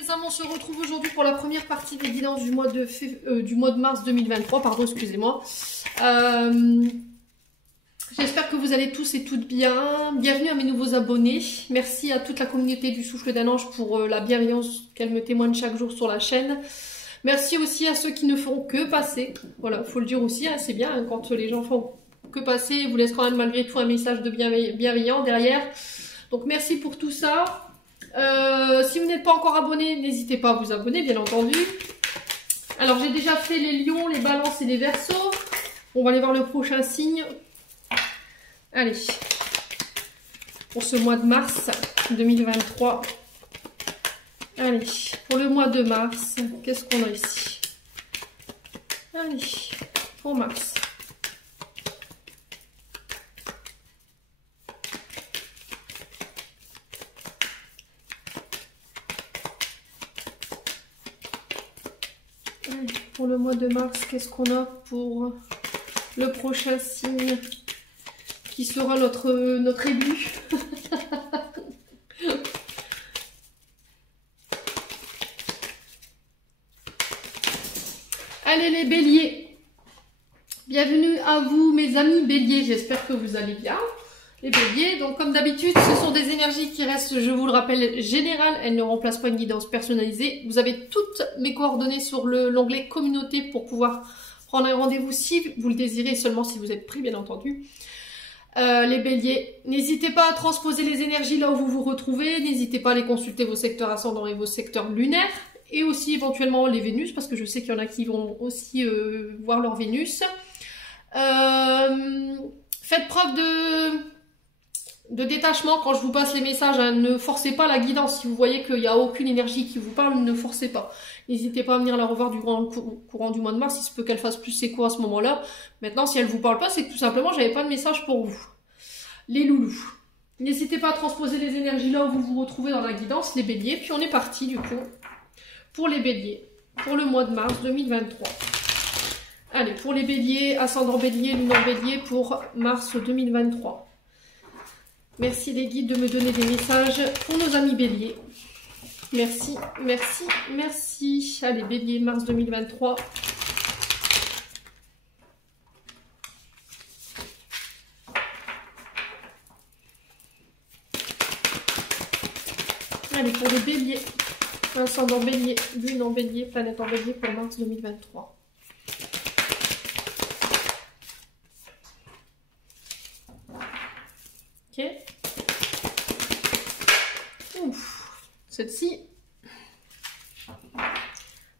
mes âmes, on se retrouve aujourd'hui pour la première partie des guidances du mois de mars 2023, pardon, excusez-moi. J'espère que vous allez tous et toutes bien. Bienvenue à mes nouveaux abonnés. Merci à toute la communauté du Souffle d'un Ange pour la bienveillance qu'elle me témoigne chaque jour sur la chaîne. Merci aussi à ceux qui ne font que passer. Voilà, faut le dire aussi, hein, c'est bien hein, quand les gens font que passer, ils vous laissent quand même malgré tout un message de bienveillant derrière. Donc merci pour tout ça. Si vous n'êtes pas encore abonné, n'hésitez pas à vous abonner, bien entendu. Alors j'ai déjà fait les lions, les balances et les verseaux. On va aller voir le prochain signe. Allez, pour ce mois de mars 2023. Allez, pour le mois de mars, qu'est-ce qu'on a ici? Allez, pour mars. Allez, pour le mois de mars, qu'est-ce qu'on a pour le prochain signe qui sera notre élu? Allez les béliers, bienvenue à vous mes amis béliers, j'espère que vous allez bien. Les béliers, donc comme d'habitude, ce sont des énergies qui restent, je vous le rappelle, générales, elles ne remplacent pas une guidance personnalisée. Vous avez toutes mes coordonnées sur l'onglet communauté pour pouvoir prendre un rendez-vous si vous le désirez, seulement si vous êtes pris bien entendu. Les béliers, n'hésitez pas à transposer les énergies là où vous vous retrouvez, n'hésitez pas à aller consulter vos secteurs ascendants et vos secteurs lunaires. Et aussi éventuellement les Vénus, parce que je sais qu'il y en a qui vont aussi voir leur Vénus. Faites preuve de détachement quand je vous passe les messages. Hein. Ne forcez pas la guidance. Si vous voyez qu'il n'y a aucune énergie qui vous parle, ne forcez pas. N'hésitez pas à venir la revoir du courant du mois de mars. Il se peut qu'elle fasse plus écho à ce moment-là. Maintenant, si elle ne vous parle pas, c'est que tout simplement, j'avais pas de message pour vous. Les loulous. N'hésitez pas à transposer les énergies là où vous vous retrouvez dans la guidance, les béliers. Puis on est parti du coup. Pour les béliers, pour le mois de mars 2023. Allez, pour les béliers, ascendant bélier, lunaire bélier, pour mars 2023. Merci les guides de me donner des messages pour nos amis béliers. Merci, merci, merci. Allez, bélier, mars 2023. Allez, pour les béliers. Ascendant bélier, lune en bélier, planète en bélier pour mars 2023. Ok. Ouf. Celle-ci.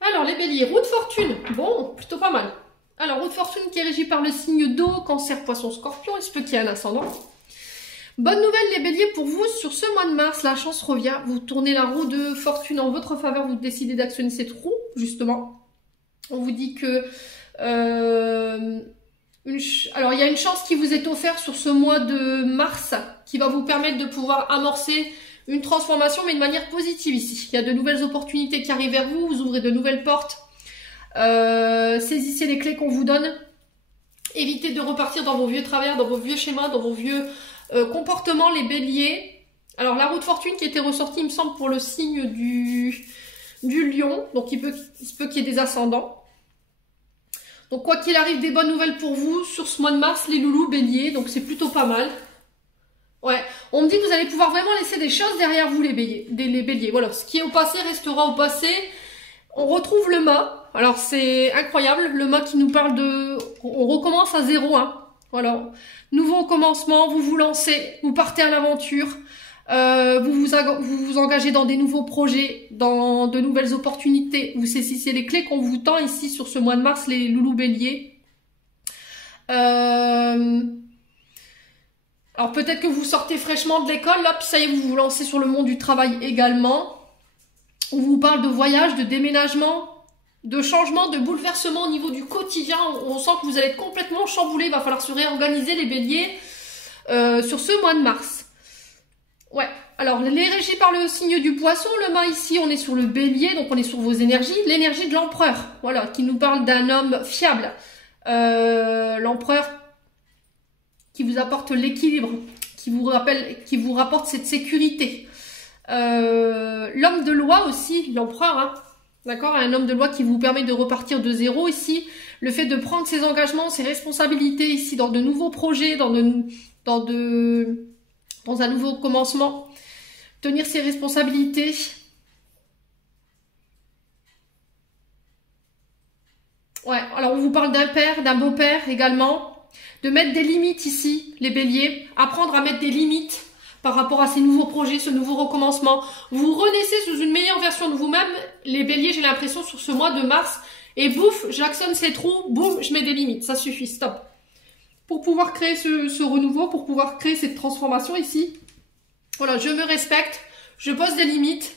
Alors, les béliers, roue de fortune. Bon, plutôt pas mal. Alors, roue de fortune qui est régie par le signe d'eau, cancer, poisson, scorpion. Il se peut qu'il y ait un ascendant. Bonne nouvelle les béliers pour vous, sur ce mois de mars, la chance revient, vous tournez la roue de fortune en votre faveur, vous décidez d'actionner cette roue, justement. On vous dit que... alors il y a une chance qui vous est offerte sur ce mois de mars, qui va vous permettre de pouvoir amorcer une transformation, mais de manière positive ici. Il y a de nouvelles opportunités qui arrivent vers vous, vous ouvrez de nouvelles portes, saisissez les clés qu'on vous donne, évitez de repartir dans vos vieux travers, dans vos vieux schémas, dans vos vieux... comportement les béliers. Alors la roue de fortune qui était ressortie il me semble pour le signe du lion, donc il se peut qu'il y ait des ascendants. Donc quoi qu'il arrive, des bonnes nouvelles pour vous sur ce mois de mars les loulous béliers, donc c'est plutôt pas mal. Ouais, on me dit que vous allez pouvoir vraiment laisser des choses derrière vous les béliers. Voilà, ce qui est au passé restera au passé. On retrouve le mât, alors c'est incroyable, le mât qui nous parle de... On recommence à zéro, hein. Voilà, nouveau commencement, vous vous lancez, vous partez à l'aventure, vous vous engagez dans des nouveaux projets, dans de nouvelles opportunités, vous saisissez les clés qu'on vous tend ici sur ce mois de mars, les loulous béliers. Alors peut-être que vous sortez fraîchement de l'école, là, puis ça y est, vous vous lancez sur le monde du travail également. On vous parle de voyage, de déménagement, de changement, de bouleversement au niveau du quotidien. On sent que vous allez être complètement chamboulé. Il va falloir se réorganiser les béliers sur ce mois de mars. Ouais, alors les régis par le signe du poisson, le mât ici, on est sur le bélier, donc on est sur vos énergies. L'énergie de l'empereur, voilà, qui nous parle d'un homme fiable. L'empereur qui vous apporte l'équilibre, qui vous rapporte cette sécurité. L'homme de loi aussi, l'empereur, hein. D'accord, un homme de loi qui vous permet de repartir de zéro ici. Le fait de prendre ses engagements, ses responsabilités ici dans de nouveaux projets, dans un nouveau commencement. Tenir ses responsabilités. Ouais, alors on vous parle d'un père, d'un beau-père également. De mettre des limites ici, les béliers. Apprendre à mettre des limites par rapport à ces nouveaux projets, ce nouveau recommencement. Vous renaissez sous une meilleure version de vous-même. Les béliers, j'ai l'impression, sur ce mois de mars. Et bouf, j'actionne ces trous, boum, je mets des limites. Ça suffit, stop. Pour pouvoir créer ce renouveau, pour pouvoir créer cette transformation ici. Voilà, je me respecte, je pose des limites.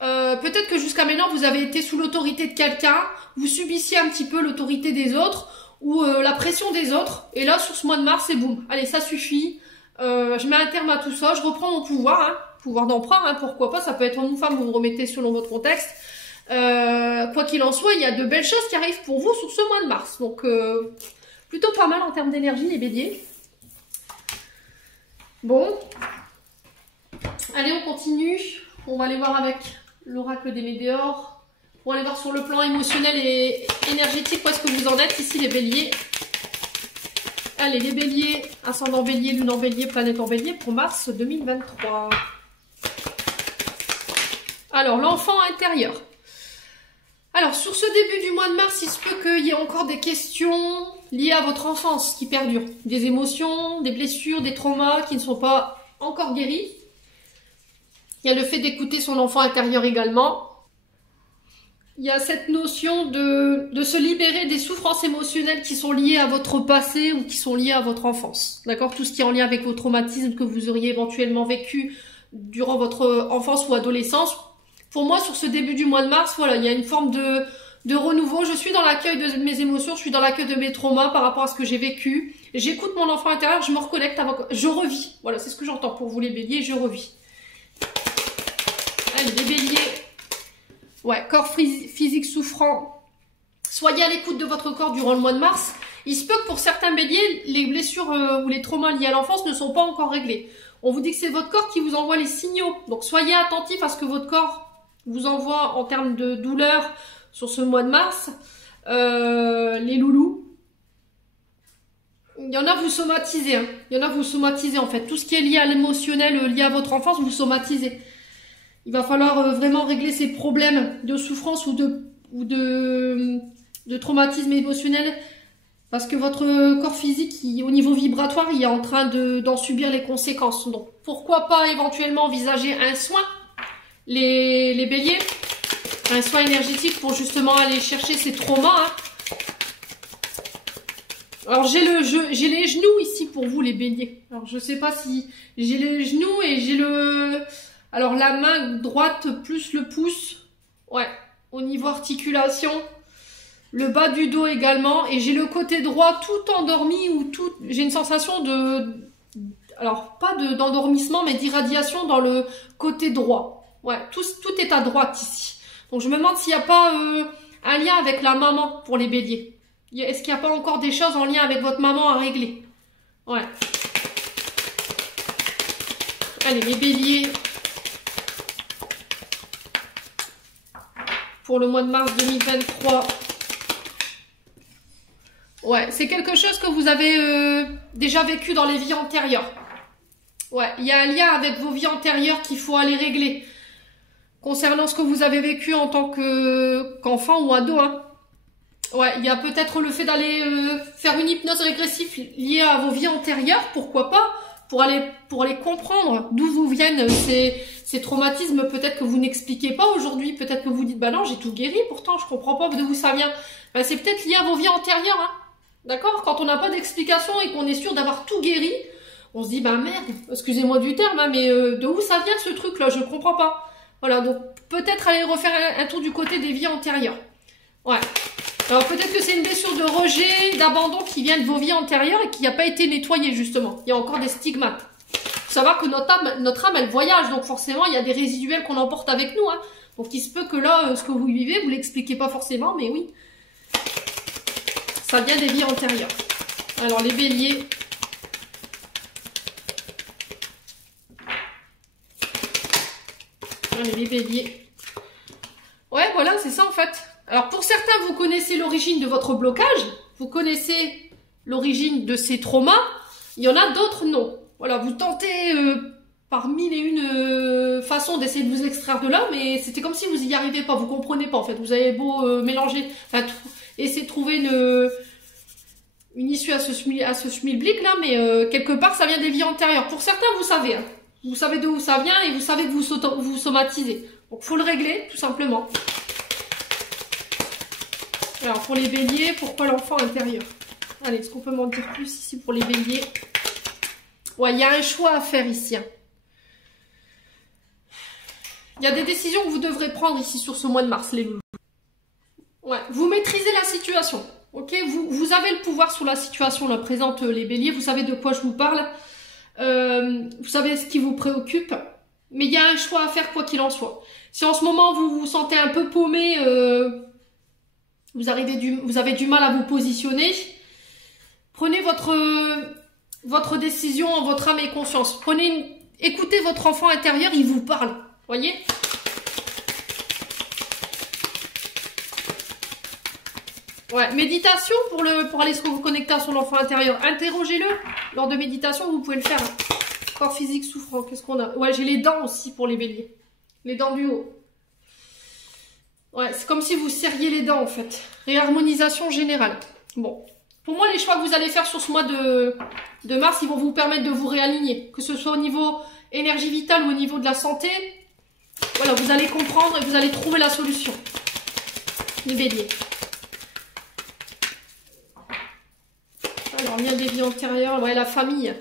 Peut-être que jusqu'à maintenant, vous avez été sous l'autorité de quelqu'un. Vous subissiez un petit peu l'autorité des autres ou la pression des autres. Et là, sur ce mois de mars, c'est boum. Allez, ça suffit. Je mets un terme à tout ça, je reprends mon pouvoir, hein, pouvoir d'emprunt, hein, pourquoi pas, ça peut être homme ou femme, vous vous remettez selon votre contexte. Quoi qu'il en soit, il y a de belles choses qui arrivent pour vous sur ce mois de mars. Donc, plutôt pas mal en termes d'énergie, les béliers. Bon. Allez, on continue. On va aller voir avec l'oracle des météores. On va aller voir sur le plan émotionnel et énergétique où est-ce que vous en êtes ici, les béliers. Allez, les béliers, ascendant bélier, lune en bélier, planète en bélier pour mars 2023. Alors, l'enfant intérieur. Alors, sur ce début du mois de mars, il se peut qu'il y ait encore des questions liées à votre enfance qui perdurent. Des émotions, des blessures, des traumas qui ne sont pas encore guéris. Il y a le fait d'écouter son enfant intérieur également. Il y a cette notion de se libérer des souffrances émotionnelles qui sont liées à votre passé ou qui sont liées à votre enfance. D'accord? Tout ce qui est en lien avec vos traumatismes que vous auriez éventuellement vécu durant votre enfance ou adolescence. Pour moi, sur ce début du mois de mars, voilà, il y a une forme de renouveau. Je suis dans l'accueil de mes émotions, je suis dans l'accueil de mes traumas par rapport à ce que j'ai vécu. J'écoute mon enfant intérieur, je me reconnecte avec... Je revis. Voilà, c'est ce que j'entends pour vous les béliers, je revis. Allez, les béliers... Ouais, corps physique souffrant. Soyez à l'écoute de votre corps durant le mois de mars. Il se peut que pour certains béliers, les blessures ou les traumas liés à l'enfance ne sont pas encore réglés. On vous dit que c'est votre corps qui vous envoie les signaux. Donc soyez attentifs à ce que votre corps vous envoie en termes de douleur sur ce mois de mars. Les loulous. Il y en a vous somatisez. Hein. Il y en a vous somatisez en fait. Tout ce qui est lié à l'émotionnel, lié à votre enfance, vous somatisez. Il va falloir vraiment régler ces problèmes de souffrance ou de traumatisme émotionnel parce que votre corps physique, au niveau vibratoire, il est en train d'en subir les conséquences. Donc, pourquoi pas éventuellement envisager un soin, les béliers, un soin énergétique pour justement aller chercher ces traumas. Hein. Alors, j'ai les genoux ici pour vous, les béliers. Alors, je sais pas si j'ai les genoux et j'ai le... Alors, la main droite plus le pouce, ouais, au niveau articulation, le bas du dos également, et j'ai le côté droit tout endormi ou tout, j'ai une sensation alors pas d'endormissement, mais d'irradiation dans le côté droit. Ouais, tout est à droite ici. Donc, je me demande s'il n'y a pas un lien avec la maman pour les béliers. Est-ce qu'il n'y a pas encore des choses en lien avec votre maman à régler? Ouais. Allez, les béliers... Pour le mois de mars 2023. Ouais, c'est quelque chose que vous avez déjà vécu dans les vies antérieures. Ouais, il y a un lien avec vos vies antérieures qu'il faut aller régler. Concernant ce que vous avez vécu en tant qu'enfant ou ado. Hein. Ouais, il y a peut-être le fait d'aller faire une hypnose régressive liée à vos vies antérieures, pourquoi pas, pour aller comprendre d'où vous viennent ces traumatismes, peut-être que vous n'expliquez pas aujourd'hui, peut-être que vous dites, bah non, j'ai tout guéri, pourtant je comprends pas d'où ça vient. Ben, c'est peut-être lié à vos vies antérieures, hein. D'accord? Quand on n'a pas d'explication et qu'on est sûr d'avoir tout guéri, on se dit, bah merde, excusez-moi du terme, hein, mais de où ça vient ce truc-là? Je comprends pas. Voilà, donc peut-être aller refaire un tour du côté des vies antérieures. Ouais. Alors peut-être que c'est une blessure de rejet, d'abandon qui vient de vos vies antérieures et qui n'a pas été nettoyée justement. Il y a encore des stigmates. Faut savoir que notre âme, elle voyage, donc forcément il y a des résiduels qu'on emporte avec nous. Hein. Donc il se peut que là, ce que vous vivez, vous l'expliquez pas forcément, mais oui. Ça vient des vies antérieures. Alors les béliers. Allez, les béliers. Ouais, voilà, c'est ça en fait. Alors pour certains, vous connaissez l'origine de votre blocage, vous connaissez l'origine de ces traumas. Il y en a d'autres, non. Voilà, vous tentez par mille et une façons d'essayer de vous extraire de là, mais c'était comme si vous y arrivez pas, vous comprenez pas en fait. Vous avez beau mélanger, enfin essayer de trouver une issue à ce schmilblick là, mais quelque part ça vient des vies antérieures. Pour certains, vous savez, hein. Vous savez d'où ça vient et vous savez que vous somatisez. Donc faut le régler, tout simplement. Alors pour les béliers, pourquoi l'enfant intérieur? Allez, est-ce qu'on peut m'en dire plus ici pour les béliers? Ouais, il y a un choix à faire ici. Hein. Il y a des décisions que vous devrez prendre ici sur ce mois de mars, les loulous. Ouais, vous maîtrisez la situation. Ok, vous avez le pouvoir sur la situation là présente, les béliers. Vous savez de quoi je vous parle. Vous savez ce qui vous préoccupe. Mais il y a un choix à faire quoi qu'il en soit. Si en ce moment vous vous sentez un peu paumé, vous avez du mal à vous positionner, prenez votre décision en votre âme et conscience. Écoutez votre enfant intérieur, il vous parle. Voyez? Ouais, méditation pour aller se reconnecter à son enfant intérieur. Interrogez-le lors de méditation, vous pouvez le faire. Corps physique souffrant, qu'est-ce qu'on a? Ouais, j'ai les dents aussi pour les béliers. Les dents du haut. Ouais, c'est comme si vous serriez les dents en fait. Réharmonisation générale. Bon. Pour moi, les choix que vous allez faire sur ce mois de mars, ils vont vous permettre de vous réaligner. Que ce soit au niveau énergie vitale ou au niveau de la santé. Voilà, vous allez comprendre et vous allez trouver la solution. Les béliers. Alors, bien des vies antérieures. Ouais, la famille.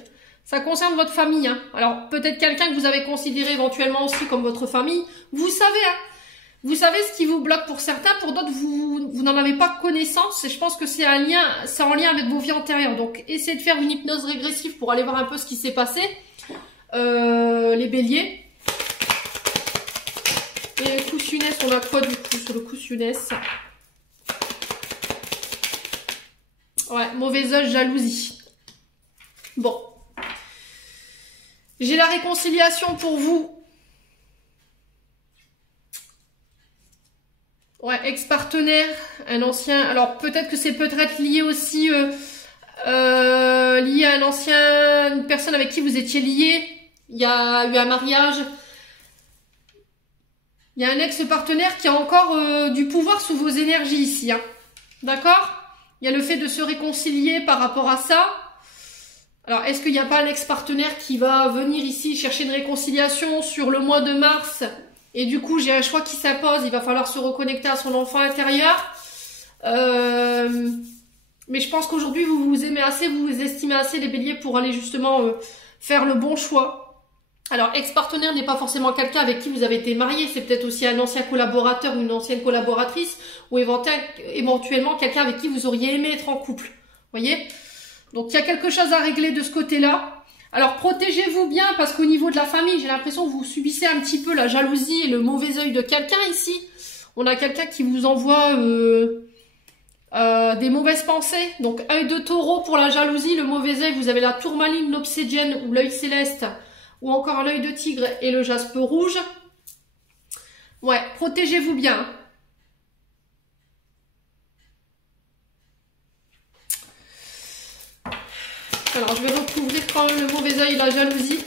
Ça concerne votre famille. Hein. Alors, peut-être quelqu'un que vous avez considéré éventuellement aussi comme votre famille. Vous savez, hein. Vous savez ce qui vous bloque pour certains, pour d'autres, vous n'en avez pas connaissance. Et je pense que c'est en lien avec vos vies antérieures. Donc, essayez de faire une hypnose régressive pour aller voir un peu ce qui s'est passé. Les béliers. Et le coussunès, on a quoi du coup sur le coussunès? Ouais, mauvais œil, jalousie. Bon. J'ai la réconciliation pour vous. Ouais, ex-partenaire, un ancien... Alors, peut-être que c'est peut-être lié aussi... lié à une personne avec qui vous étiez lié. Il y a eu un mariage. Il y a un ex-partenaire qui a encore du pouvoir sous vos énergies ici. Hein. D'accord? Il y a le fait de se réconcilier par rapport à ça. Alors, est-ce qu'il n'y a pas un ex-partenaire qui va venir ici chercher une réconciliation sur le mois de mars? Et du coup, j'ai un choix qui s'impose. Il va falloir se reconnecter à son enfant intérieur. Mais je pense qu'aujourd'hui, vous vous aimez assez, vous vous estimez assez les béliers pour aller justement faire le bon choix. Alors, ex-partenaire n'est pas forcément quelqu'un avec qui vous avez été marié. C'est peut-être aussi un ancien collaborateur ou une ancienne collaboratrice. Ou éventuellement quelqu'un avec qui vous auriez aimé être en couple. Voyez? Donc, il y a quelque chose à régler de ce côté-là. Alors, protégez-vous bien parce qu'au niveau de la famille, j'ai l'impression que vous subissez un petit peu la jalousie et le mauvais œil de quelqu'un ici. On a quelqu'un qui vous envoie des mauvaises pensées. Donc, œil de taureau pour la jalousie, le mauvais œil, vous avez la tourmaline, l'obsidienne ou l'œil céleste ou encore l'œil de tigre et le jaspe rouge. Ouais, protégez-vous bien. Alors, je vais recouvrir quand même le mauvais œil et la jalousie.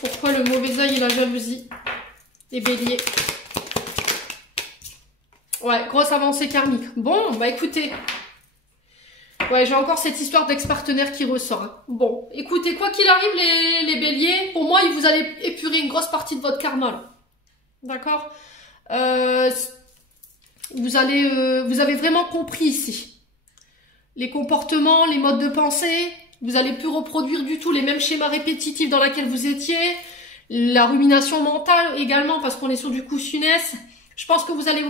Pourquoi le mauvais œil et la jalousie? Les béliers. Ouais, grosse avancée karmique. Bon, bah écoutez. Ouais, j'ai encore cette histoire d'ex-partenaire qui ressort. Hein. Bon, écoutez, quoi qu'il arrive, les béliers, pour moi, vous allez épurer une grosse partie de votre karma. D'accord? Vous avez vraiment compris ici les comportements, les modes de pensée. Vous allez plus reproduire du tout les mêmes schémas répétitifs dans lesquels vous étiez. La rumination mentale également parce qu'on est sur du coussunès. Je pense que vous allez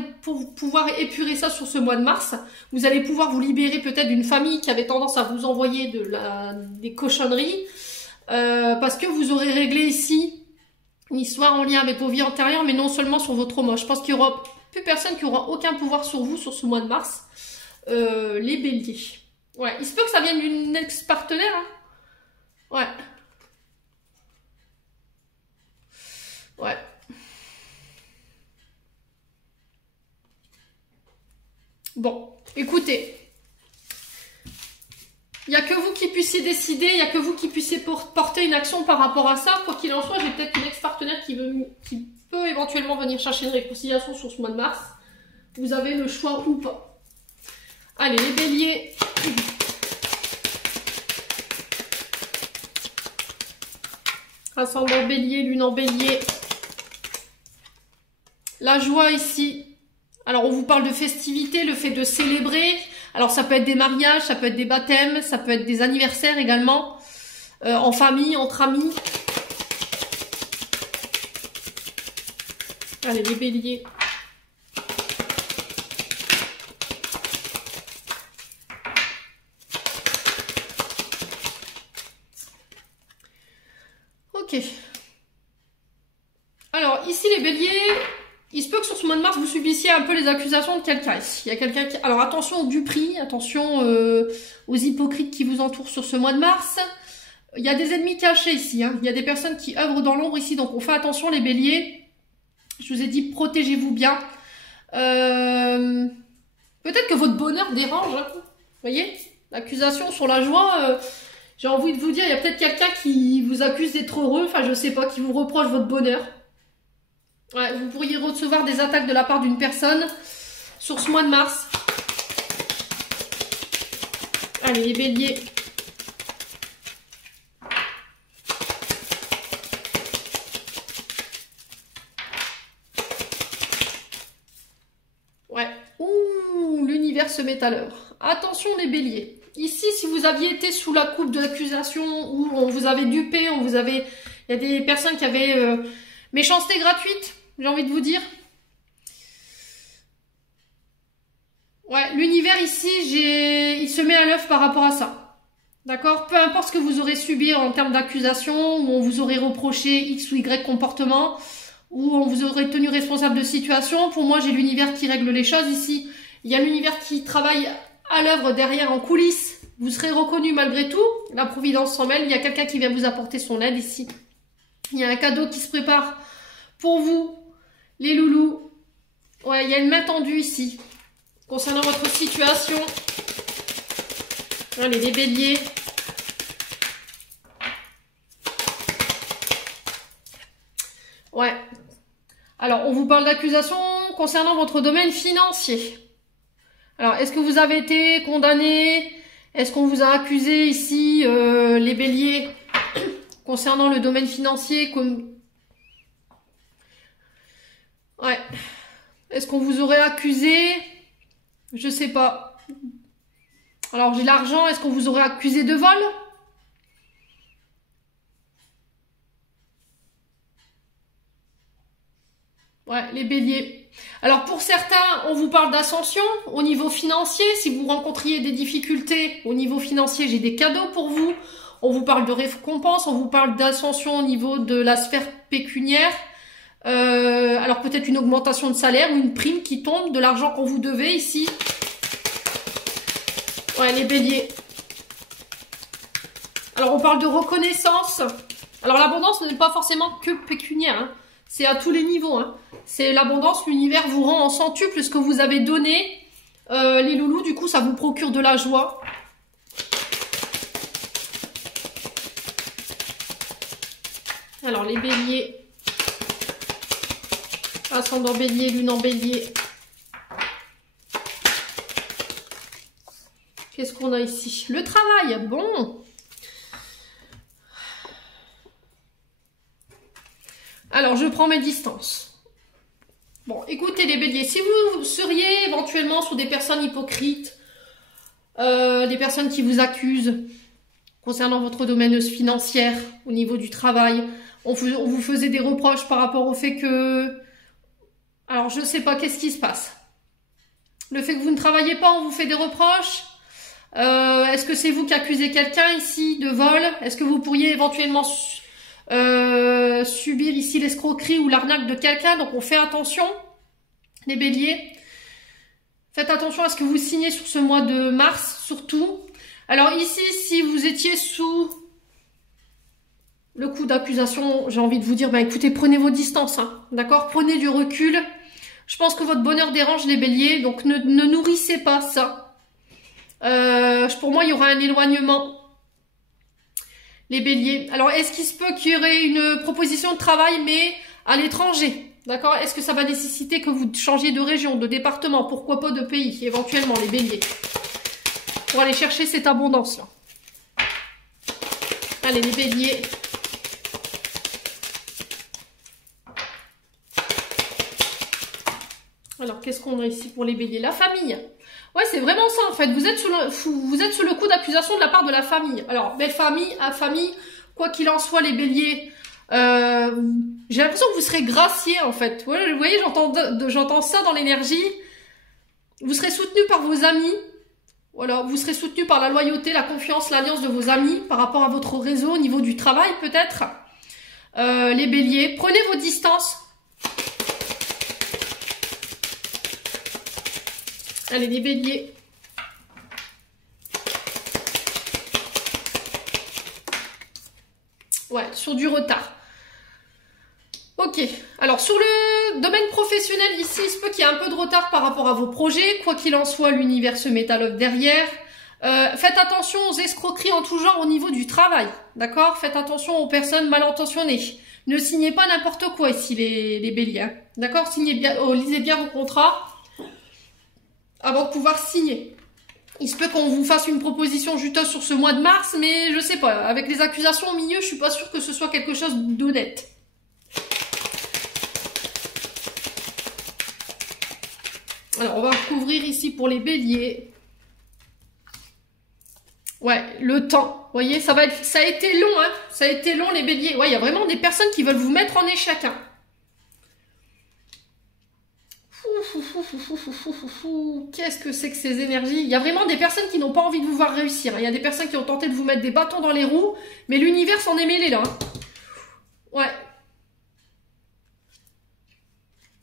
pouvoir épurer ça sur ce mois de mars. Vous allez pouvoir vous libérer peut-être d'une famille qui avait tendance à vous envoyer des cochonneries parce que vous aurez réglé ici une histoire en lien avec vos vies antérieures, mais non seulement sur vos traumas. Je pense qu'il y aura plus personne qui aura aucun pouvoir sur vous sur ce mois de mars. Les béliers. Ouais, il se peut que ça vienne d'une ex-partenaire. Hein. Ouais. Ouais. Bon, écoutez. Il n'y a que vous qui puissiez décider, il n'y a que vous qui puissiez porter une action par rapport à ça. Quoi qu'il en soit, j'ai peut-être une ex-partenaire qui peut éventuellement venir chercher une réconciliation sur ce mois de mars. Vous avez le choix ou pas. Allez, les béliers. Ascendant bélier, lune en bélier. La joie ici. Alors, on vous parle de festivité, le fait de célébrer. Alors, ça peut être des mariages, ça peut être des baptêmes, ça peut être des anniversaires également. En famille, entre amis. Allez, les béliers. Ok. Alors, ici, les béliers... Il se peut que sur ce mois de mars, vous subissiez un peu les accusations de quelqu'un ici. Il y a quelqu'un qui... Alors attention au Dupri, attention aux hypocrites qui vous entourent sur ce mois de mars. Il y a des ennemis cachés ici. Hein. Il y a des personnes qui œuvrent dans l'ombre ici. Donc on fait attention les béliers. Je vous ai dit, protégez-vous bien. Peut-être que votre bonheur dérange. Hein. Vous voyez, l'accusation sur la joie... J'ai envie de vous dire, il y a peut-être quelqu'un qui vous accuse d'être heureux. Enfin, je sais pas, qui vous reproche votre bonheur. Ouais, vous pourriez recevoir des attaques de la part d'une personne sur ce mois de mars. Allez, les béliers. Ouais. Ouh, l'univers se met à l'heure. Attention les béliers. Ici, si vous aviez été sous la coupe de l'accusation, où on vous avait dupé, il y a des personnes qui avaient méchanceté gratuite. J'ai envie de vous dire. Ouais, l'univers ici, il se met à l'œuvre par rapport à ça. D'accord? Peu importe ce que vous aurez subi en termes d'accusation, où on vous aurait reproché X ou Y comportement, où on vous aurait tenu responsable de situation, pour moi, j'ai l'univers qui règle les choses ici. Il y a l'univers qui travaille à l'œuvre derrière en coulisses. Vous serez reconnu malgré tout. La providence s'en mêle. Il y a quelqu'un qui vient vous apporter son aide ici. Il y a un cadeau qui se prépare pour vous. Les loulous, ouais, il y a une main tendue ici, concernant votre situation. Allez, les béliers. Ouais. Alors, on vous parle d'accusation concernant votre domaine financier. Alors, est-ce que vous avez été condamné? Est-ce qu'on vous a accusé ici, les béliers, concernant le domaine financier comme... Ouais. Est-ce qu'on vous aurait accusé? Je sais pas. Alors, j'ai l'argent. Est-ce qu'on vous aurait accusé de vol? Ouais, les béliers. Alors, pour certains, on vous parle d'ascension au niveau financier. Si vous rencontriez des difficultés au niveau financier, j'ai des cadeaux pour vous. On vous parle de récompense. On vous parle d'ascension au niveau de la sphère pécuniaire. Alors peut-être une augmentation de salaire ou une prime qui tombe, de l'argent qu'on vous devait ici. Ouais, les béliers. Alors on parle de reconnaissance. Alors l'abondance n'est pas forcément que pécuniaire. Hein. C'est à tous les niveaux. Hein. C'est l'abondance, l'univers vous rend en centuple ce que vous avez donné. Les loulous, du coup, ça vous procure de la joie. Alors les béliers. Ascendant bélier, lune en bélier. Qu'est-ce qu'on a ici? Le travail, bon. Alors, je prends mes distances. Bon, écoutez les béliers, si vous seriez éventuellement sous des personnes hypocrites, des personnes qui vous accusent concernant votre domaine financier, au niveau du travail, on vous faisait des reproches par rapport au fait que... Alors, je ne sais pas, qu'est-ce qui se passe? Le fait que vous ne travaillez pas, on vous fait des reproches? Est-ce que c'est vous qui accusez quelqu'un ici de vol? Est-ce que vous pourriez éventuellement subir ici l'escroquerie ou l'arnaque de quelqu'un? Donc, on fait attention, les béliers. Faites attention à ce que vous signez sur ce mois de mars, surtout. Alors ici, si vous étiez sous le coup d'accusation, j'ai envie de vous dire, ben écoutez, prenez vos distances, hein, d'accord? Prenez du recul. Je pense que votre bonheur dérange les béliers, donc ne nourrissez pas ça. Pour moi, il y aura un éloignement. Les béliers. Alors, est-ce qu'il se peut qu'il y aurait une proposition de travail, mais à l'étranger? D'accord? Est-ce que ça va nécessiter que vous changiez de région, de département, pourquoi pas de pays, éventuellement, les béliers? Pour aller chercher cette abondance-là. Allez, les béliers. Alors, qu'est-ce qu'on a ici pour les béliers? La famille. Ouais, c'est vraiment ça, en fait. Vous êtes sous le coup d'accusation de la part de la famille. Alors, belle famille, famille, quoi qu'il en soit, les béliers, j'ai l'impression que vous serez graciés, en fait. Ouais, vous voyez, j'entends ça dans l'énergie. Vous serez soutenu par vos amis. Voilà, vous serez soutenu par la loyauté, la confiance, l'alliance de vos amis par rapport à votre réseau au niveau du travail, peut-être. Les béliers, prenez vos distances. Allez, les béliers. Ouais, sur du retard. Ok. Alors, sur le domaine professionnel, ici, il se peut qu'il y ait un peu de retard par rapport à vos projets. Quoi qu'il en soit, l'univers se met à l'œuvre derrière. Faites attention aux escroqueries en tout genre au niveau du travail. D'accord? Faites attention aux personnes mal intentionnées. Ne signez pas n'importe quoi ici, les béliers. Hein. D'accord? Signez bien, lisez bien vos contrats avant de pouvoir signer. Il se peut qu'on vous fasse une proposition juteuse sur ce mois de mars, mais je sais pas. Avec les accusations au milieu, je suis pas sûre que ce soit quelque chose d'honnête. Alors, on va recouvrir ici pour les béliers. Ouais, le temps. Vous voyez, ça a été long, hein. Ça a été long, les béliers. Ouais, il y a vraiment des personnes qui veulent vous mettre en échec, hein. Qu'est-ce que c'est que ces énergies? Il y a vraiment des personnes qui n'ont pas envie de vous voir réussir. Il y a des personnes qui ont tenté de vous mettre des bâtons dans les roues, mais l'univers s'en est mêlé là. Ouais.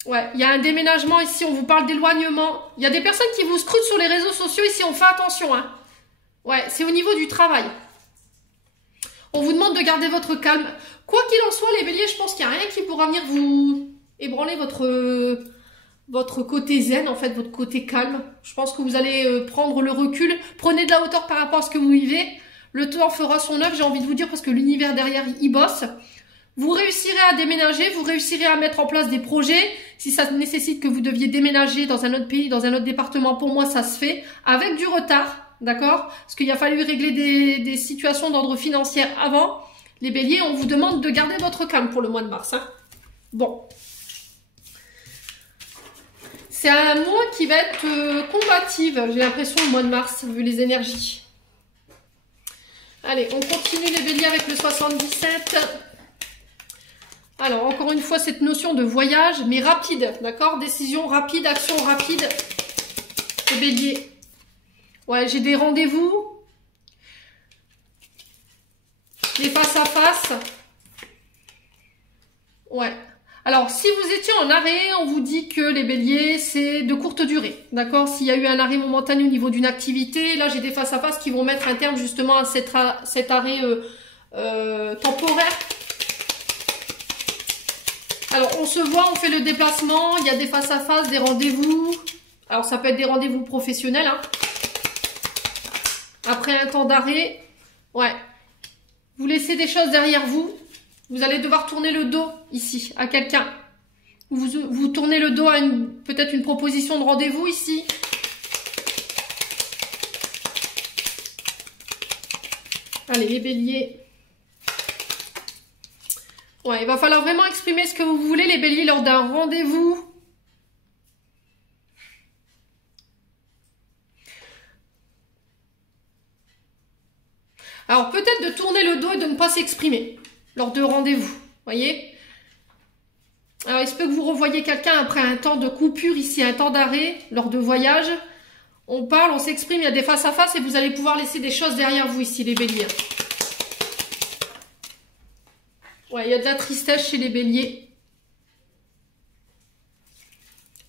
Ouais, il y a un déménagement ici, on vous parle d'éloignement. Il y a des personnes qui vous scrutent sur les réseaux sociaux ici, on fait attention. Hein. Ouais, c'est au niveau du travail. On vous demande de garder votre calme. Quoi qu'il en soit, les béliers, je pense qu'il n'y a rien qui pourra venir vous ébranler votre côté zen, en fait, votre côté calme. Je pense que vous allez prendre le recul. Prenez de la hauteur par rapport à ce que vous vivez. Le temps fera son œuvre, j'ai envie de vous dire, parce que l'univers derrière, il bosse. Vous réussirez à déménager, vous réussirez à mettre en place des projets. Si ça nécessite que vous deviez déménager dans un autre pays, dans un autre département, pour moi, ça se fait. Avec du retard, d'accord? Parce qu'il a fallu régler des situations d'ordre financier avant. Les béliers, on vous demande de garder votre calme pour le mois de mars. Hein. Bon. C'est un mois qui va être combative, j'ai l'impression, le mois de mars, vu les énergies. Allez, on continue les béliers avec le 77. Alors, encore une fois, cette notion de voyage, mais rapide, d'accord? Décision rapide, action rapide. Les béliers. Ouais, j'ai des rendez-vous. Les face à face. Ouais. Alors, si vous étiez en arrêt, on vous dit que les béliers, c'est de courte durée, d'accord? S'il y a eu un arrêt momentané au niveau d'une activité, là, j'ai des face-à-face qui vont mettre un terme justement à cet arrêt temporaire. Alors, on se voit, on fait le déplacement, il y a des face-à-face, des rendez-vous. Alors, ça peut être des rendez-vous professionnels, hein. Après un temps d'arrêt, ouais. Vous laissez des choses derrière vous. Vous allez devoir tourner le dos ici à quelqu'un. Vous tournez le dos à peut-être une proposition de rendez-vous ici. Allez, les béliers. Ouais, il va falloir vraiment exprimer ce que vous voulez, les béliers, lors d'un rendez-vous. Alors, peut-être de tourner le dos et de ne pas s'exprimer lors de rendez-vous, voyez. Alors, il se peut que vous revoyez quelqu'un après un temps de coupure ici, un temps d'arrêt, lors de voyage. On parle, on s'exprime, il y a des face-à-face et vous allez pouvoir laisser des choses derrière vous ici, les béliers. Ouais, il y a de la tristesse chez les béliers.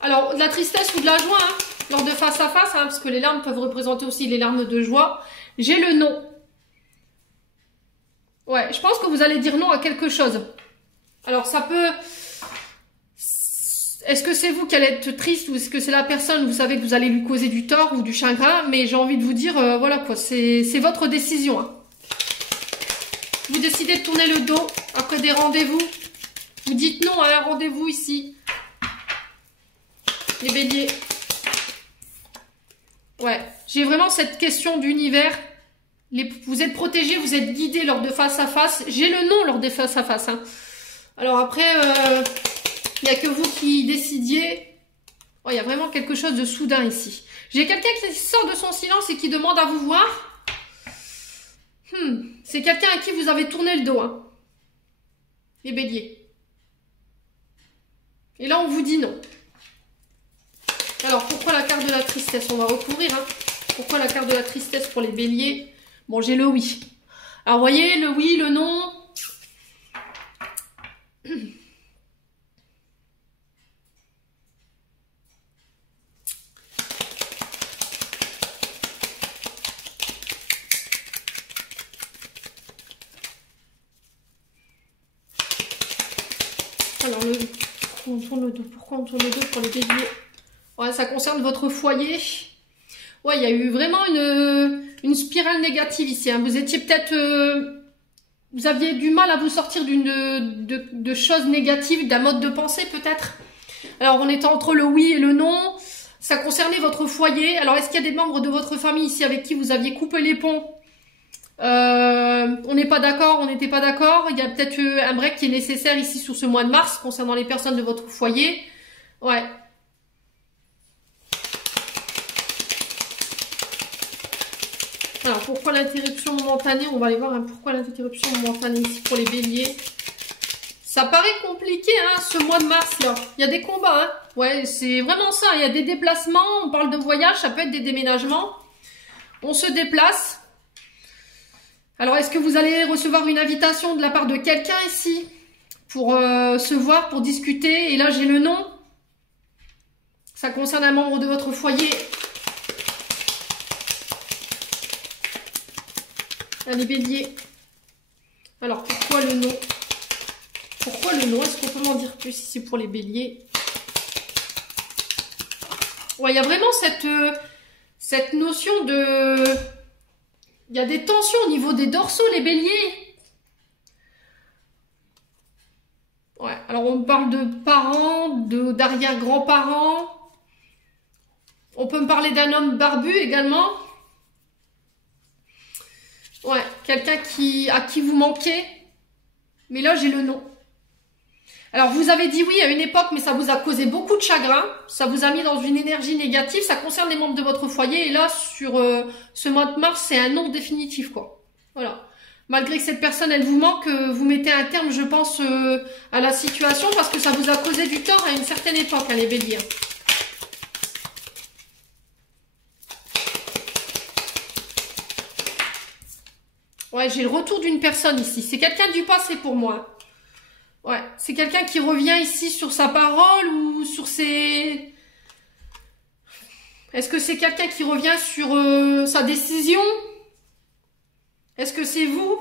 Alors, de la tristesse ou de la joie, hein. lors de face à face, hein, parce que les larmes peuvent représenter aussi les larmes de joie. J'ai le non. Ouais, je pense que vous allez dire non à quelque chose. Alors ça peut... Est-ce que c'est vous qui allez être triste ou est-ce que c'est la personne, vous savez que vous allez lui causer du tort ou du chagrin, mais j'ai envie de vous dire, voilà quoi, c'est votre décision. Hein. Vous décidez de tourner le dos après des rendez-vous. Vous dites non à un rendez-vous ici. Les béliers. Ouais, j'ai vraiment cette question d'univers. Vous êtes protégés, vous êtes guidés lors de face à face. J'ai le non lors des face à face. Hein. Alors après, il n'y a que vous qui décidiez. Oh, il y a vraiment quelque chose de soudain ici. J'ai quelqu'un qui sort de son silence et qui demande à vous voir. C'est quelqu'un à qui vous avez tourné le dos. Hein. Les béliers. Et là, on vous dit non. Alors, pourquoi la carte de la tristesse? On va recouvrir. Hein. Pourquoi la carte de la tristesse pour les béliers? Bon, j'ai le oui. Alors, vous voyez, le oui, le non. Alors, pourquoi on tourne le dos? Pourquoi on tourne le dos pour les béliers? Ouais, ça concerne votre foyer. Ouais, il y a eu vraiment une spirale négative ici. Hein. Vous étiez peut-être... vous aviez du mal à vous sortir de choses négatives, d'un mode de pensée peut-être. Alors, on était entre le oui et le non. Ça concernait votre foyer. Alors, est-ce qu'il y a des membres de votre famille ici avec qui vous aviez coupé les ponts? On n'est pas d'accord, on n'était pas d'accord. Il y a peut-être un break qui est nécessaire ici sur ce mois de mars concernant les personnes de votre foyer. Ouais. Alors, pourquoi l'interruption momentanée? On va aller voir hein, pourquoi l'interruption momentanée ici pour les béliers. Ça paraît compliqué, hein, ce mois de mars, là. Il y a des combats, hein. Ouais, c'est vraiment ça. Il y a des déplacements, on parle de voyage, ça peut être des déménagements. On se déplace. Alors, est-ce que vous allez recevoir une invitation de la part de quelqu'un ici pour se voir, pour discuter? Et là, j'ai le non. Ça concerne un membre de votre foyer. Les béliers. Alors, pourquoi le non? Pourquoi le non? Est-ce qu'on peut m'en dire plus ici pour les béliers? Ouais, il y a vraiment cette notion de... Il y a des tensions au niveau des dorsaux, les béliers. Ouais, alors on parle de parents, d'arrière-grands-parents. On peut me parler d'un homme barbu également. Ouais, quelqu'un à qui vous manquez. Mais là, j'ai le non. Alors, vous avez dit oui à une époque, mais ça vous a causé beaucoup de chagrin. Ça vous a mis dans une énergie négative. Ça concerne les membres de votre foyer. Et là, sur ce mois de mars, c'est un non définitif, quoi. Voilà. Malgré que cette personne, elle vous manque, vous mettez un terme, je pense, à la situation parce que ça vous a causé du tort à une certaine époque, hein, les béliers. Ouais, j'ai le retour d'une personne ici. C'est quelqu'un du passé pour moi. Ouais, c'est quelqu'un qui revient ici sur sa parole ou sur ses... Est-ce que c'est quelqu'un qui revient sur sa décision? Est-ce que c'est vous?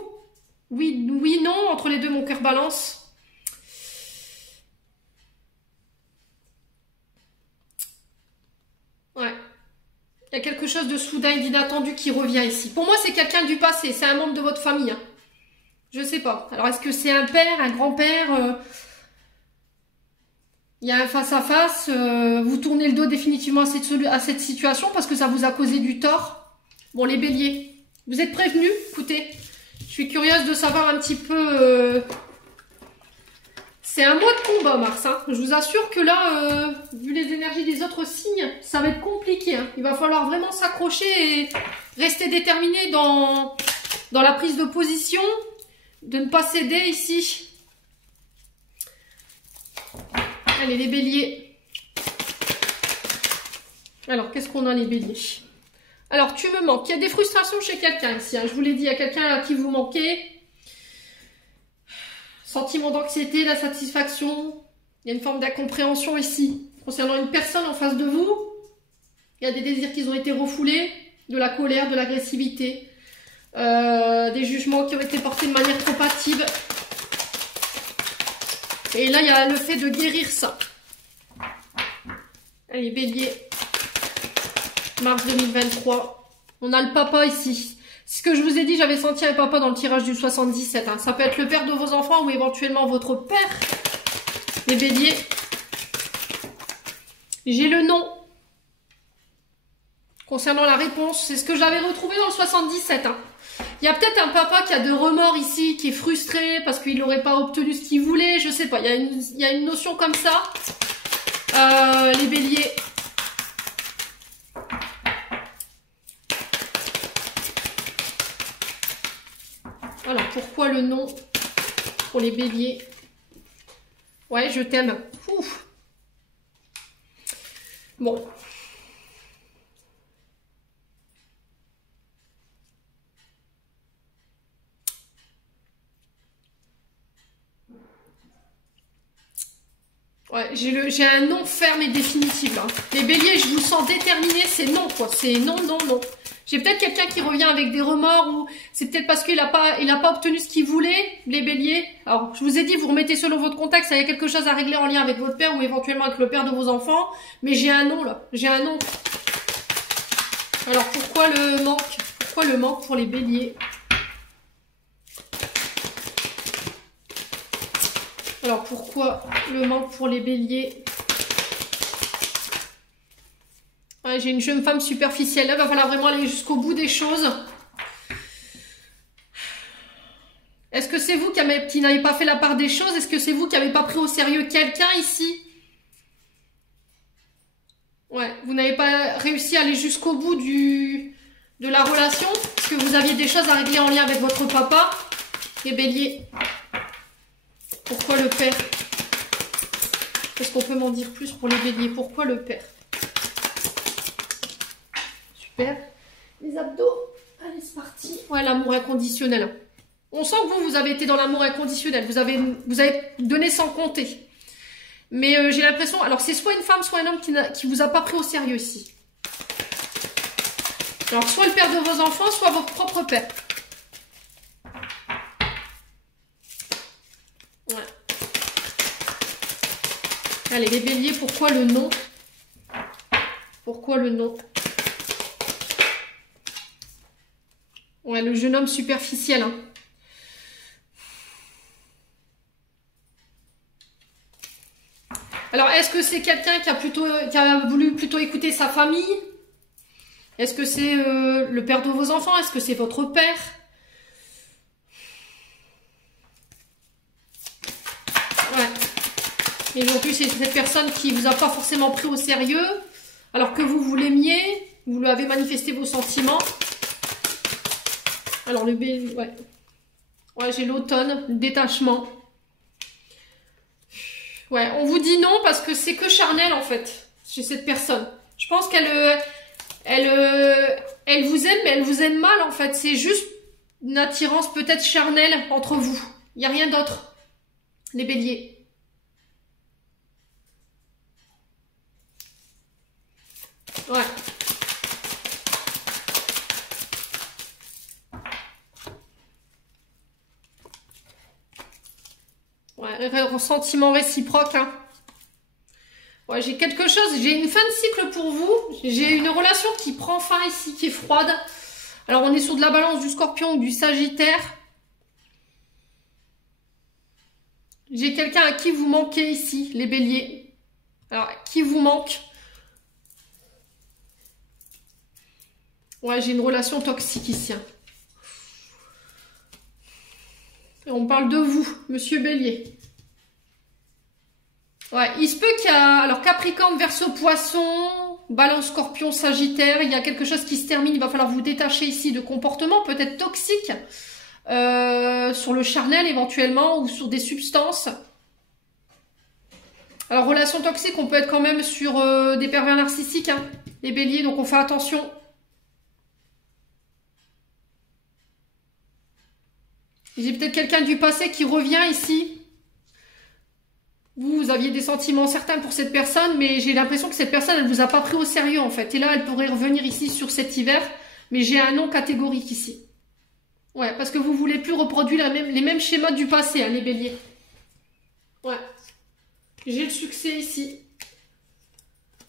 Oui, oui, non, entre les deux, mon cœur balance. Ouais. Il y a quelque chose de soudain et d'inattendu qui revient ici. Pour moi, c'est quelqu'un du passé. C'est un membre de votre famille. Hein. Je sais pas. Alors, est-ce que c'est un père, un grand-père Il y a un face-à-face. Vous tournez le dos définitivement à cette situation parce que ça vous a causé du tort. Bon, les béliers, vous êtes prévenus. Écoutez, je suis curieuse de savoir un petit peu... C'est un mois de combat, Mars. Hein. Je vous assure que là, vu les énergies des autres signes, ça va être compliqué. Hein. Il va falloir vraiment s'accrocher et rester déterminé dans la prise de position, de ne pas céder ici. Allez, les béliers. Alors, qu'est-ce qu'on a, les béliers? Alors, tu me manques. Il y a des frustrations chez quelqu'un ici. Hein. Je vous l'ai dit, il y a quelqu'un à qui vous manquez. Sentiment d'anxiété, d'insatisfaction. Il y a une forme d'incompréhension ici, concernant une personne en face de vous. Il y a des désirs qui ont été refoulés, de la colère, de l'agressivité, des jugements qui ont été portés de manière compatible. Et là, il y a le fait de guérir ça. Allez, Bélier, mars 2023. On a le papa ici. Ce que je vous ai dit, j'avais senti un papa dans le tirage du 77. Hein. Ça peut être le père de vos enfants ou éventuellement votre père. Les Béliers. J'ai le nom. Concernant la réponse, c'est ce que j'avais retrouvé dans le 77. Hein. Il y a peut-être un papa qui a de remords ici, qui est frustré parce qu'il n'aurait pas obtenu ce qu'il voulait. Je sais pas, il y a une notion comme ça. Les Béliers. Alors, pourquoi le nom pour les Béliers? Ouais, je t'aime. Ouf. Bon. Ouais, j'ai un non ferme et définitif. Hein. Les Béliers, je vous sens déterminés, c'est non, quoi. C'est non, non, non. J'ai peut-être quelqu'un qui revient avec des remords ou c'est peut-être parce qu'il a pas obtenu ce qu'il voulait, les Béliers. Alors, je vous ai dit, vous remettez selon votre contexte, il y a quelque chose à régler en lien avec votre père ou éventuellement avec le père de vos enfants. Mais j'ai un non, là. J'ai un non. Alors, pourquoi le manque? Pourquoi le manque pour les Béliers? Alors, pourquoi le manque pour les Béliers? Ouais, j'ai une jeune femme superficielle. Là, il va falloir vraiment aller jusqu'au bout des choses. Est-ce que c'est vous qui n'avez pas fait la part des choses? Est-ce que c'est vous qui n'avez pas pris au sérieux quelqu'un ici? Ouais, vous n'avez pas réussi à aller jusqu'au bout de la relation? Parce que vous aviez des choses à régler en lien avec votre papa? Les Béliers. Pourquoi le père? Est-ce qu'on peut m'en dire plus pour les Béliers? Pourquoi le père? Super. Les abdos. Allez, c'est parti. Ouais, l'amour inconditionnel. On sent que vous avez été dans l'amour inconditionnel. Vous avez donné sans compter. Mais j'ai l'impression... Alors, c'est soit une femme, soit un homme qui vous a pas pris au sérieux ici. Alors, soit le père de vos enfants, soit votre propre père. Ouais. Allez, les Béliers, pourquoi le non? Pourquoi le non? Ouais, le jeune homme superficiel. Hein. Alors, est-ce que c'est quelqu'un qui a voulu plutôt écouter sa famille? Est-ce que c'est le père de vos enfants? Est-ce que c'est votre père? Ouais. Et non plus, c'est cette personne qui vous a pas forcément pris au sérieux, alors que vous l'aimiez, vous lui avez manifesté vos sentiments. Alors le B, ouais. Ouais, j'ai l'automne, le détachement. Ouais, on vous dit non parce que c'est que charnel en fait, chez cette personne. Je pense qu'elle vous aime, mais elle vous aime mal en fait. C'est juste une attirance peut-être charnelle entre vous. Il n'y a rien d'autre. Les Béliers. Ouais. Ouais, ressentiment réciproque. Hein. Ouais, j'ai quelque chose, j'ai une fin de cycle pour vous. J'ai une relation qui prend fin ici, qui est froide. Alors, on est sur de la balance, du scorpion ou du sagittaire. J'ai quelqu'un à qui vous manquez ici, les Béliers. Alors, qui vous manque? Ouais, j'ai une relation toxique ici. Hein. Et on parle de vous, monsieur Bélier. Ouais, il se peut qu'il y a... Alors, Capricorne, Verseau, Poisson, Balance, Scorpion, Sagittaire. Il y a quelque chose qui se termine. Il va falloir vous détacher ici de comportements peut-être toxiques. Sur le charnel éventuellement ou sur des substances. Alors, relation toxique, on peut être quand même sur des pervers narcissiques, hein, les Béliers. Donc, on fait attention. J'ai peut-être quelqu'un du passé qui revient ici. Vous aviez des sentiments certains pour cette personne, mais j'ai l'impression que cette personne, elle vous a pas pris au sérieux en fait. Et là, elle pourrait revenir ici sur cet hiver, mais j'ai un non catégorique ici. Ouais, parce que vous voulez plus reproduire les mêmes schémas du passé, hein, les béliers. Ouais. J'ai le succès ici.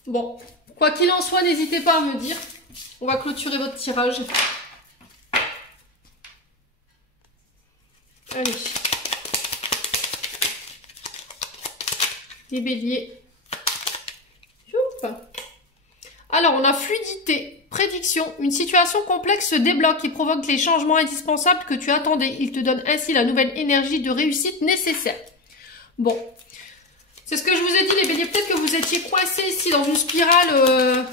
Bon, quoi qu'il en soit, n'hésitez pas à me dire. On va clôturer votre tirage. Allez. Les béliers. Youp. Alors, on a fluidité, prédiction. Une situation complexe se débloque et provoque les changements indispensables que tu attendais. Il te donne ainsi la nouvelle énergie de réussite nécessaire. Bon. C'est ce que je vous ai dit, les béliers. Peut-être que vous étiez coincés ici dans une spirale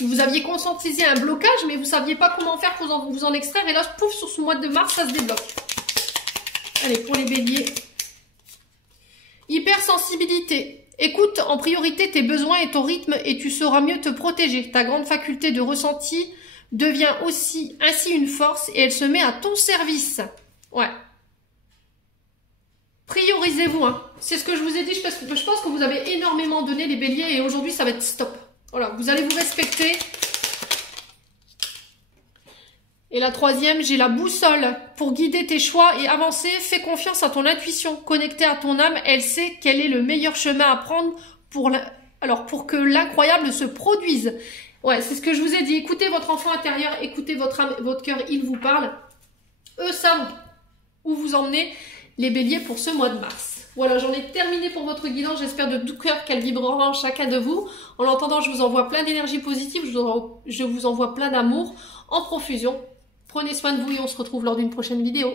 où vous aviez conscientisé un blocage, mais vous ne saviez pas comment faire pour vous en extraire. Et là, pouf, sur ce mois de mars, ça se débloque. Allez, pour les béliers. Hypersensibilité. Écoute en priorité tes besoins et ton rythme et tu sauras mieux te protéger. Ta grande faculté de ressenti devient aussi ainsi une force et elle se met à ton service. Ouais. Priorisez-vous, hein. C'est ce que je vous ai dit. Je pense que vous avez énormément donné les béliers et aujourd'hui ça va être stop. Voilà, vous allez vous respecter. Et la troisième, j'ai la boussole. Pour guider tes choix et avancer, fais confiance à ton intuition. Connectée à ton âme, elle sait quel est le meilleur chemin à prendre pour que l'incroyable se produise. Ouais, c'est ce que je vous ai dit. Écoutez votre enfant intérieur, écoutez votre âme, votre cœur, il vous parle. Eux savent où vous emmenez les béliers pour ce mois de mars. Voilà, j'en ai terminé pour votre guidance. J'espère de tout cœur qu'elle vibrera en chacun de vous. En l'entendant, je vous envoie plein d'énergie positive. Je vous envoie plein d'amour en profusion. Prenez soin de vous et on se retrouve lors d'une prochaine vidéo.